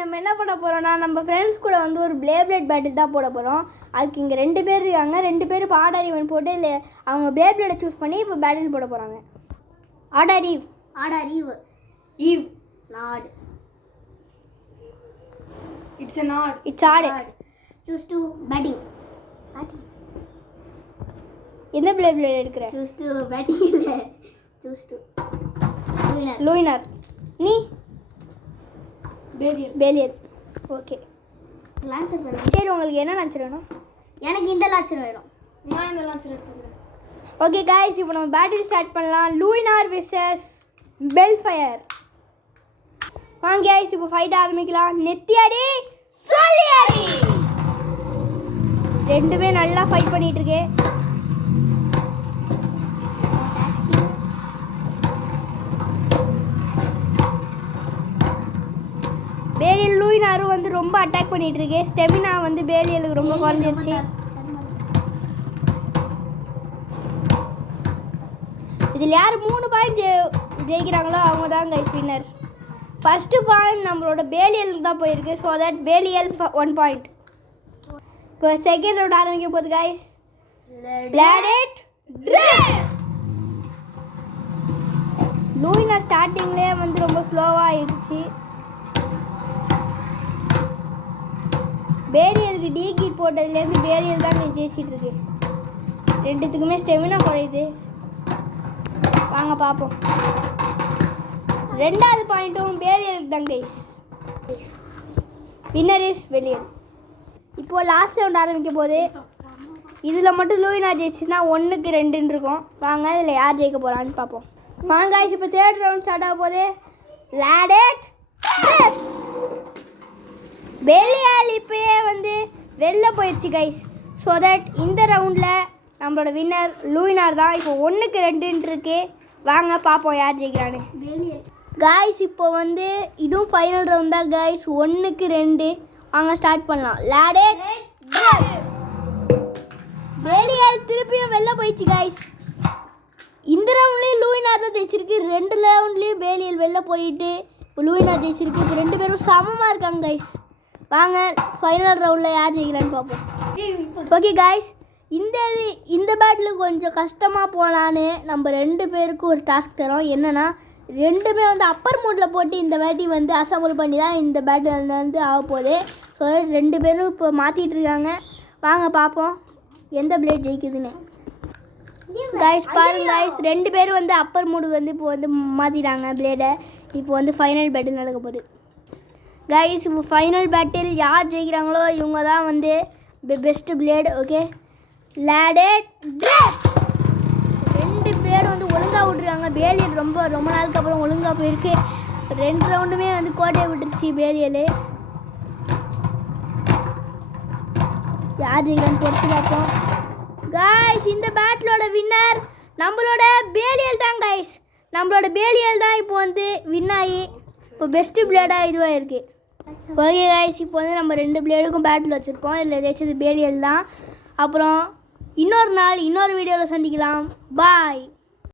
நம்ம என்ன பண்ண போகிறோம்னா நம்ம ஃப்ரெண்ட்ஸ் கூட வந்து ஒரு பிளேட் பேட்டில் தான் போட போகிறோம். அதுக்கு இங்கே 2 பேர் இருக்காங்க. 2 பேர் இப்போ ஆர்டர் ஈவன் போட்டு இல்லை அவங்க பிளேடை சூஸ் பண்ணி இப்போ பேட்டில் போட போகிறாங்க. Order eve not It's a nod. It's hard. Choose to batting. என்ன பிளேட் எடுக்கிற? Choose to batting இல்ல. Choose to லூயினர். நீ பேலியல். ஓகே. லான்சர் பண்ணு. சரி உங்களுக்கு என்ன லான்சர் வேணும்? எனக்கு இந்த லான்சர் வேணும். நான் இந்த லான்சர் எடுத்துக்கிறேன். ஓகே गाइस இப்போ நம்ம பேட்டில் ஸ்டார்ட் பண்ணலாம். லூயினார் வெர்சஸ் பெல்ஃபயர். வாங்க गाइस இப்போ ஃபைட் ஆரம்பிக்கலாம். நெத்தியடி சொல்லியடி. ரெண்டுமே நல்லா ஃபைட் பண்ணிட்டு இருக்கே. பேலியல் லூயினாரும் வந்து ரொம்ப அட்டாக் பண்ணிட்டு இருக்கே. ஸ்டெமினா வந்து பேலியலுக்கு ரொம்ப குறைஞ்சிருச்சு. இதில் யார் 3 பாயிண்ட் ஜெயிக்கிறாங்களோ அவங்க தான் கைஸ் வின்னர். ஃபர்ஸ்ட் பாயிண்ட் நம்மளோட பேலியலுக்கு தான் போயிருக்கு. ஸோ தட் பேலியல் 1 பாயிண்ட். இப்போ செகண்ட் ரவுண்ட் ஆரம்பிக்க போகுது கைஸ். பிளேட் லூயினார் ஸ்டார்டிங்லேயே வந்து ரொம்ப ஸ்லோவாக ஆயிடுச்சு. பேலியலுக்கு டி கீட் போட்டதுலேருந்து பேலியல் தான் ஜெயிச்சிட்டு இருக்கு. ரெண்டுத்துக்குமே ஸ்டெமினா குறையுது. வாங்க பார்ப்போம். 2வது பாயிண்ட்டும் பேலியலுக்கு தான் கைஸ். Winner is பேலியல். இப்போ லாஸ்ட் ரவுண்ட் ஆரம்பிக்க போது இதில் மட்டும் லூயினார் ஜெயிச்சுன்னா 1க்கு 2 இருக்கும். வாங்க இதில் யார் ஜெயிக்க போகிறான்னு பார்ப்போம். வாங்க கைஸ் இப்போ 3rd ரவுண்ட் ஸ்டார்ட் ஆக போது. லேடட் பேலியல் இப்போயே வந்து வெளில போயிடுச்சு கைஸ். ஸோ தட் இந்த ரவுண்டில் நம்மளோட வின்னர் லூயினார் தான். இப்போ 1க்கு 2 இருக்கு. வாங்க பார்ப்போம் யார் ஜெயிக்கிறான்னு. காய்ஸ் இப்போ வந்து இதுவும் ஃபைனல் ரவுண்ட் தான் காய்ஸ். 1க்கு 2. வாங்க ஸ்டார்ட் பண்ணலாம். லேடட் பேலியல் திருப்பியும் வெளில போயிடுச்சு காய்ஸ். இந்த ரவுண்ட்லேயும் லூயினார் தான் ஜெயிச்சிருக்கு. 2 ரவுண்ட்லேயும் பேலியல் வெளில போயிட்டு இப்போ லூயினார் ஜெயிச்சிருக்கு. இப்போ 2 பேரும் சமமாக இருக்காங்க காய்ஸ். வாங்க ஃபைனல் ரவுண்டில் யார் ஜெயிக்கலான்னு பார்ப்போம். ஓகே காய்ஸ் இந்த பேட்டில் கொஞ்சம் கஷ்டமாக போகலான்னு நம்ம 2 பேருக்கும் ஒரு டாஸ்க் தரோம். என்னென்னா 2மே வந்து அப்பர் மூடில் போட்டு இந்த பேட்டி வந்து அசம்பிள் பண்ணி தான் இந்த பேட்டில் வந்து ஆக போகுது. ஸோ 2 பேரும் இப்போ மாற்றிட்டு இருக்காங்க. வாங்க பார்ப்போம் எந்த பிளேட் ஜெயிக்குதுன்னு. காய்ஸ் பாருங்க காய்ஸ் 2 பேரும் வந்து அப்பர் மூடுக்கு வந்து இப்போ வந்து மாற்றிட்டாங்க பிளேடை. இப்போ வந்து ஃபைனல் பேட்டில் நடக்க போகுது காய்ஸ். இப்போ ஃபைனல் பேட்டில் யார் ஜெயிக்கிறாங்களோ இவங்க தான் வந்து பெஸ்ட் பிளேடு. ஓகே லேடட் 2 பேர் வந்து ஒழுங்காக விட்டுருக்காங்க. பேலியல் ரொம்ப நாளுக்கு அப்புறம் ஒழுங்காக போயிருக்கு. 2 ரவுண்டுமே வந்து கோட்டையை விட்டுருச்சு பேலியல். யார் ஜெயிக்கிறான்னு பொறுத்து பார்ப்போம் காய்ஸ். இந்த பேட்டிலோட வின்னர் நம்மளோட பேலியல் தான் காய்ஸ். நம்மளோட பேலியல் தான் இப்போ வந்து வின் ஆகி இப்போ பெஸ்ட்டு பிளேடாக இதுவாக இருக்குது. ஓகே காய்ஸ் இப்போ வந்து நம்ம 2 பிளேடுக்கும் பேட்டில் வச்சுருக்கோம். இதில் ஜெயிச்சது பேலியல் தான். அப்புறம் இன்னொரு நாள் இன்னொரு வீடியோவில் சந்திக்கலாம். பாய்.